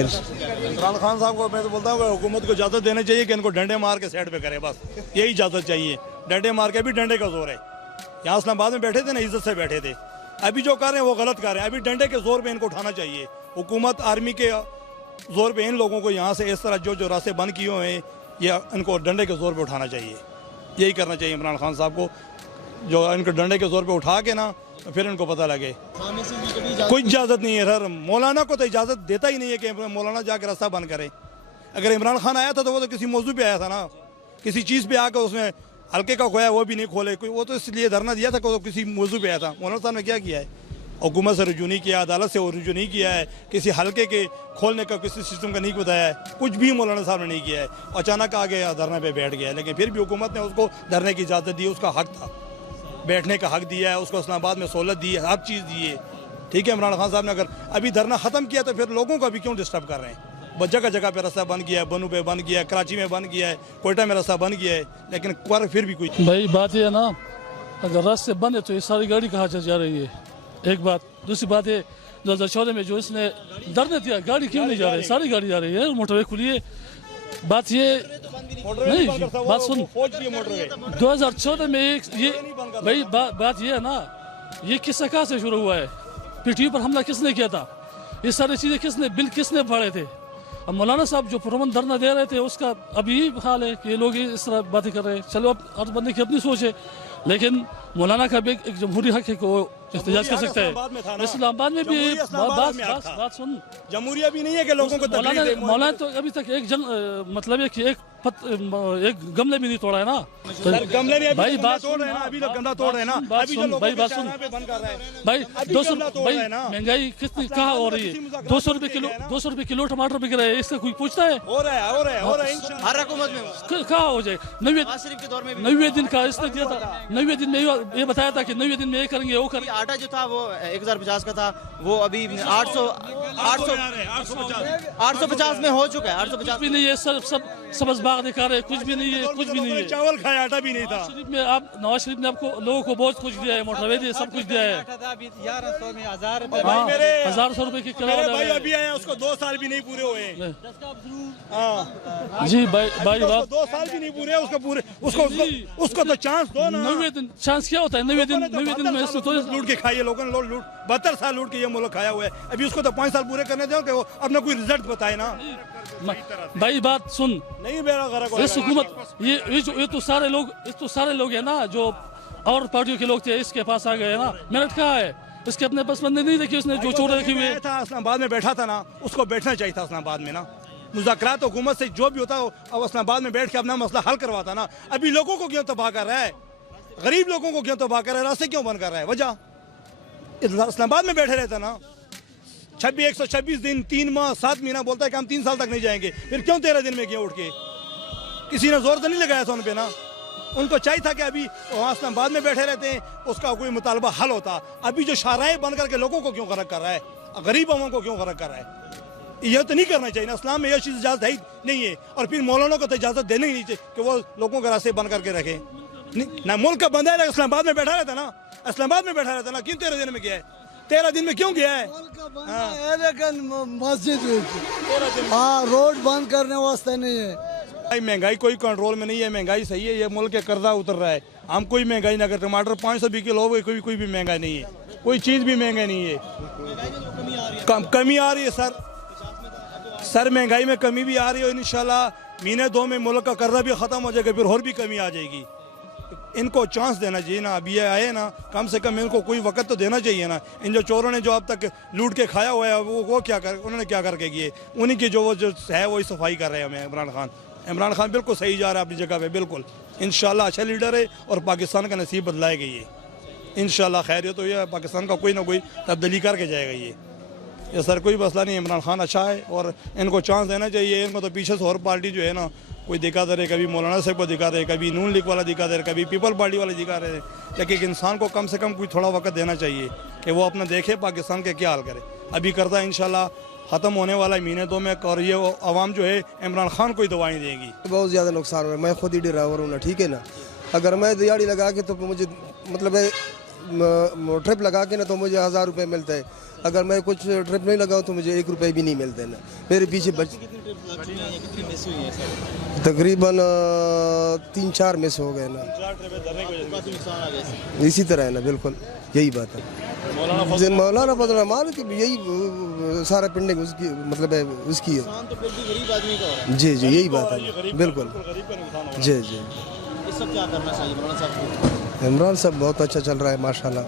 इमरान खान साहब को मैं तो बोलता हूँ हुकूमत को इजाज़त देनी चाहिए कि इनको डंडे मार के साइड पे करे, बस यही इजाज़त चाहिए। डंडे मार के भी डंडे का जोर है। यहाँ इस्लामाबाद में बैठे थे ना, इज्जत से बैठे थे। अभी जो कर रहे हैं वो गलत कर रहे हैं। अभी डंडे के जोर पे इनको उठाना चाहिए। हुकूमत आर्मी के जोर पे इन लोगों को यहाँ से इस तरह जो रास्ते बंद किए हुए हैं, ये इनको डंडे के जोर पे उठाना चाहिए। यही करना चाहिए इमरान खान साहब को, जो इनको डंडे के जोर पे उठा के ना फिर इनको पता लगे। कोई इजाज़त नहीं है सर, मौलाना को तो इजाज़त देता ही नहीं है कि मौलाना जाकर रास्ता बंद करे। अगर इमरान खान आया था तो वो तो किसी मौजू पे आया था ना, किसी चीज़ पे आकर उसने हल्के का खोया वो भी नहीं खोले कोई, वो तो इसलिए धरना दिया था कि वो किसी मौजू पे आया था। मौलाना साहब ने क्या किया है? हुकूमत से रुजू नहीं किया, अदालत से रुजू नहीं किया है, किसी हल्के के खोलने का किसी सिस्टम का नहीं बताया है, कुछ भी मौलाना साहब ने नहीं किया है। अचानक आ गया धरना पे बैठ गया, लेकिन फिर भी हुकूमत ने उसको धरने की इजाज़त दी, उसका हक था, बैठने का हक दिया है उसको, इस्लामाबाद में सहूलत दी है, हर चीज़ दी है। ठीक है, इमरान खान साहब ने अगर अभी धरना ख़त्म किया तो फिर लोगों को अभी क्यों डिस्टर्ब कर रहे हैं? जगह जगह पे रास्ता बंद किया है, बनू पे बंद किया है, कराची में बंद किया है, कोयटा में रास्ता बंद किया है, लेकिन फिर भी कोई भाई बात ये है ना, अगर रास्ते बंद है तो ये सारी गाड़ी कहाँ जा रही है, एक बात। दूसरी बात है 2014 में जो इसने धरने दिया, गाड़ी क्यों नहीं जा रही? सारी गाड़ी जा रही है, मोटरवे खुली है। बात ये नहीं, बात सुन, 2014 में ये भाई बात ये है ना, ये किससे कहाँ से शुरू हुआ है? पीटीयू पर हमला किसने किया था? ये सारी चीज़ें किसने बिल किसने फाड़े थे? अब मौलाना साहब जो पुरअमन धरना दे रहे थे उसका अभी हाल है कि ये लोग इस तरह बातें कर रहे हैं। चलो अब हर बंदे की अपनी सोच है, लेकिन मौलाना का भी एक जमहूरी हक है कि वो एहतजाज कर सकता है। इस्लामाबाद में भी बात सुन, जमहूरिया भी नहीं है कि लोगों को मौलाना तो अभी तक मतलब एक गमले भी नहीं तोड़ा है ना। तो गमले नहीं भाई बात तोड़ रहे हैं ना, अभी तो गंदा तोड़ रहे हैं ना। भाई बात सुन भाई, 200 भाई महंगाई कितनी कहाँ हो रही है? 200 रुपए किलो टमाटर बिक रहे हैं, इसका कोई पूछता है? हो रहा है हर हुकूमत में कहाँ हो जाए? 90 दिन का इसने दिया था, 90 दिन में ये बताया था कि 90 दिन में ये करेंगे वो करेंगे। आटा जो था वो 1050 का था, वो अभी 850 में हो चुका है। 850 भी नहीं है, सब सबज बाग दिखा रहे, कुछ भी नहीं है, कुछ भी नहीं है। चावल खाया, आटा भी नहीं था। नवाज शरीफ ने आपको लोगों को बहुत कुछ दिया है, मोटरवे दिया, सब कुछ दिया है। 1100 में 1000 1100 रुपए की भाई अभी आया, उसको 2 साल भी नहीं पूरे हुए। जी भाई 2 साल भी नहीं पूरे, उसको तो चांस दो ना। 90 दिन चांस क्या होता है? 90 दिन में इसको तो लूट के खाइए, लोगों ने लूट 72 साल लूट के ये मुल्क खाया हुआ है। अभी उसको तो 5 साल पूरे करने दो कि वो अपना कोई रिजल्ट बताए ना। भाई बात सुन, नहीं मेरा घर इस हुकूमत ये तो सारे लोग है ना जो और पार्टियों के लोग थे, इसके पास आ गए ना। मेरठ कहाँ है? इसके अपने पास बंदे नहीं देखी उसने जो चोर रखे हुए था। इस्लामाबाद में बैठा था ना, उसको बैठना चाहिए था इस्लामाबाद में ना। मुज़ाकरात हुकूमत से जो भी होता है अब इस्लामाबाद में बैठ के अपना मसला हल करवाता ना। अभी लोगों को क्यों तबाह कर रहा है? गरीब लोगों को क्यों तबाह कर रहा है? रास्ते क्यों बंद कर रहा है? वजह इस्लामाबाद में बैठे रहता ना। 126 दिन 3 माह 7 महीना बोलता है कि हम 3 साल तक नहीं जाएंगे, फिर क्यों 13 दिन में गया उठ के? किसी ने जोर तो नहीं लगाया था उन पे ना। उनको चाहिए था कि अभी वहाँ इस्लामाबाद में बैठे रहते हैं, उसका कोई मुतालबा हल होता। अभी जो शाहराएं बंद करके लोगों को क्यों गरक कर रहा है? गरीब अवाम को क्यों गरक कर रहा है? यह तो नहीं करना चाहिए ना। इस्लाम में यह चीज़ इजाज़त है ही नहीं है। और फिर मौलाना को तो इजाज़त देनी ही नहीं चाहिए कि वो लोगों के रास्ते बंद करके रखे ना। मुल्क का बंदा है, इस्लामाबाद में बैठा रहता ना, इस्लामाबाद में बैठा रहता ना। क्यों 13 दिन में गया है? 13 दिन में क्यों गया है? मस्जिद रोड बंद करने वास्ते नहीं है। भाई महंगाई कोई कंट्रोल में नहीं है, महंगाई सही है। ये मुल्क के कर्जा उतर रहा है, हम कोई महंगाई ना कर। टमाटर 500 भी किलो हो गए, कोई भी महंगाई नहीं है, कोई चीज़ भी महंगाई नहीं है। कमी आ रही है सर, महंगाई में कमी भी आ रही है। इंशाल्लाह महीने 2 में मुल्क का कर्जा भी ख़त्म हो जाएगा, फिर और भी कमी आ जाएगी। इनको चांस देना चाहिए ना। अभी ये आए ना, कम से कम इनको कोई वक्त तो देना चाहिए ना। इन जो चोरों ने जो अब तक लूट के खाया हुआ है वो क्या कर, उन्होंने क्या करके किए? उन्हीं की जो है वही सफाई कर रहे हैं हमें। इमरान खान बिल्कुल सही जा रहा है अपनी जगह पे, बिल्कुल इंशाल्लाह अच्छा लीडर है और पाकिस्तान का नसीब बदलाए गई है इंशाल्लाह। खैरियत तो ये पाकिस्तान का कोई ना कोई तब्दीली करके जाएगा। ये सर कोई मसला नहीं। इमरान खान अच्छा है और इनको चांस देना चाहिए। इनको तो पीछे से और पार्टी जो है ना कोई दिखा दे रहे, कभी मौलाना साहब को दिखा रहे, कभी नून लीग वाला दिखा दे रहे, कभी पीपल पार्टी वाले दिखा रहे हैं। लेकिन इंसान को कम से कम कोई थोड़ा वक्त देना चाहिए कि वो अपना देखे पाकिस्तान के क्या हाल करे। अभी करता इंशाल्लाह ख़त्म होने वाला है महीने 2 में। और ये आवाम जो है इमरान खान को ही दवाएँ देगी। बहुत ज़्यादा नुकसान हुआ है। मैं खुद ही ड्राइवर हूँ ना, ठीक है ना। अगर मैं दिहाड़ी लगा के तो मुझे मतलब ट्रिप लगा के ना तो मुझे 1000 रुपये मिलते हैं। अगर मैं कुछ ट्रिप नहीं लगाऊँ तो मुझे 1 रुपये भी नहीं मिलते ना। मेरे पीछे तकरीबन 3-4 मिस हो गए ना। इसी तरह है ना, बिल्कुल यही बात है। मौलाना फजल रहमान की यही सारा पेंडिंग उसकी मतलब है, उसकी है। जी जी यही बात है, बिल्कुल। जी जी इस सब क्या करना चाहिए मौलाना साहब को? इमरान साहब बहुत अच्छा चल रहा है माशाल्लाह।